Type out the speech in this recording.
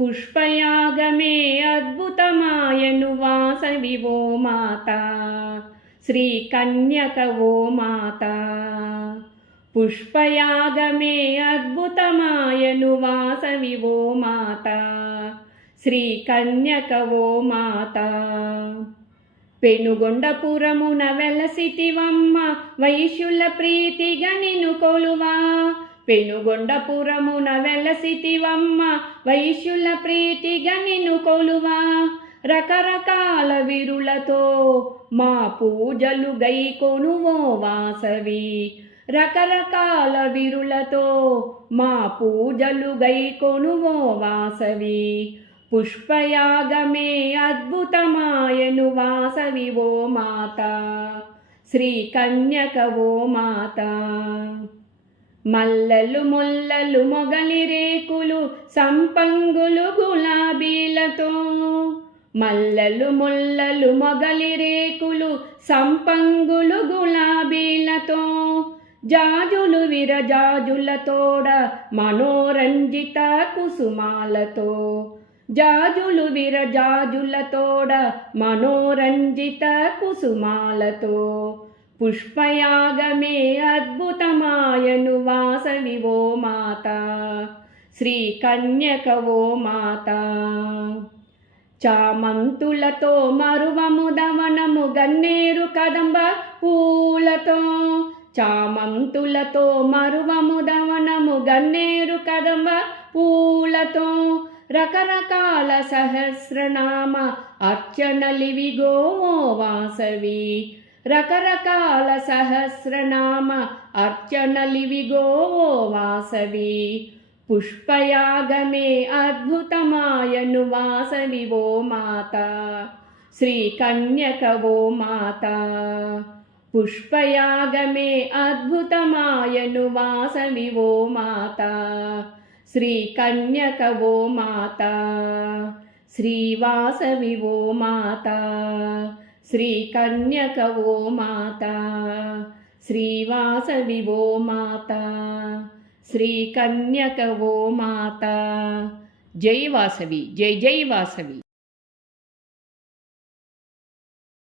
పుష్పయాగమే అద్భుతమాయను వాసవి ఓ మాత, శ్రీ కన్యక ఓ మాత. పుష్పయాగమే అద్భుతమాయను వాసవి ఓ మాత, శ్రీ కన్యక ఓ మాత. పెనుగొండపురమున వెలసితివమ్మ వైశ్యుల ప్రీతిగా నిన్ను కొలువా. పెనుగొండపురమున వెలసితివమ్మ వైశ్యుల ప్రీతిగా నిన్ను కొలువా. రకరకాల విరులతో మా పూజలు గైకొనువో వాసవి, రకరకాల విరులతో మా పూజలు గైకొనువో వాసవి. పుష్పయాగమే అద్భుతమాయను వాసవి ఓ మాత, శ్రీ కన్యక ఓ మాత. మల్లెలు ముల్లలు మొగలి రేకులు సంపంగులు గులాబీలతో, మల్లెలు ముల్లలు మొగలి రేకులు సంపంగులు గులాబీలతో, జాజులు విరజాజులతోడ మనోరంజిత కుసుమాలతో, జాజులు విరజాజులతోడ మనోరంజిత కుసుమాలతో. పుష్పయాగమే అద్భుతమాయను వాసవి ఓ మాత, శ్రీ కన్యక ఓ మాత. చామంతులతో మరువము దవనము గన్నేరు కదంబ పూలతో, చామంతులతో మరువము దవనము గన్నేరు కదంబ పూలతో. రకరకాల సహస్రనామ అర్చనలివిగో వాసవి, రకరకాల సహస్రనామ అర్చనలివిగో వాసవి. పుష్పయాగమే అద్భుతమాయను వాసవి ఓ మాత, శ్రీ కన్యక ఓ మాత. పుష్పయాగమే అద్భుతమాయను వాసవి ఓ మాత, శ్రీ కన్యక ఓ మాత. శ్రీ వాసవి ఓ మాత, శ్రీ కన్యక ఓ మాత, శ్రీ వాసవి ఓ మాత, శ్రీ కన్యక ఓ మాత. జై వాసవి, జై జై వాసవి.